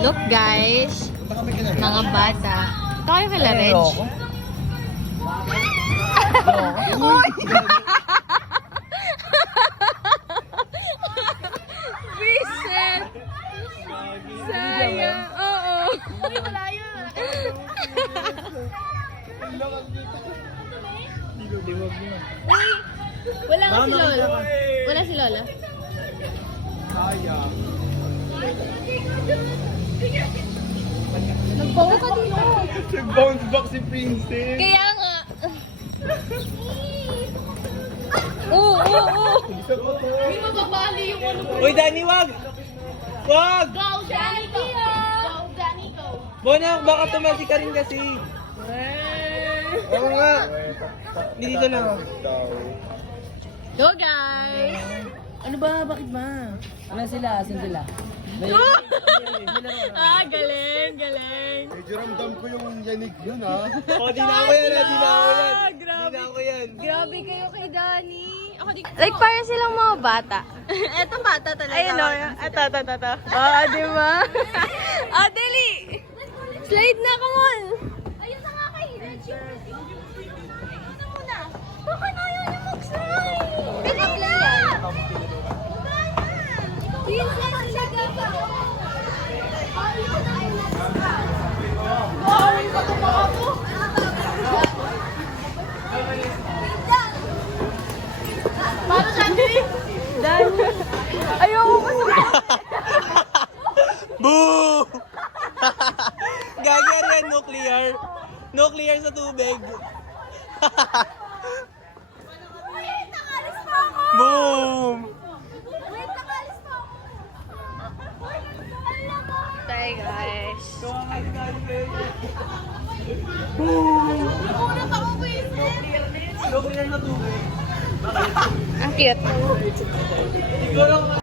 Look guys, mga bata. Ito kayo kila Reg? Vincent! Sayang! Oo! Wala nga si Lola. Wala si Lola. Nagbawa ka dito. Nag-bounce back si Princess. Kaya nga. Oo. Isa pa to. Hindi mababali yung ano mo. Uy, Danny, wag! Wag! Go, Danny, go! Go, Danny, go! Bonak, baka tumati ka rin kasi. Oo nga. Hindi dito na. Go guys! Ano ba? Bakit ba? Ano sila? Asan sila? Galing! Medyo ramdam ko yung yanig yun, ha? Oh, di na ako yan, ha? Di na ako yan. Grabe. Di na ako yan. Grabe kayo kay Danny. Ako di like parang silang mga bata. Eto bata talaga. Ayun o. Eto. Di ba? Dali! Slide na, come on! Ayun na nga kayo. Ayun na muna. Bakit ayaw niyo mag-slide? Bili na! Vincent, siya gaba. Bawal ka ito mga to. Paano Danny? Danny! Ayoko pa sa... Boo! Gagawin yan, nuclear. Nuclear sa tubig. Wait, nakalis pa ako! Boom! Wait, nakalis pa ako! Alam mo! Tay guys. Una pa ako, Vincent! Nuclear na tubig. Ang cute. Siguro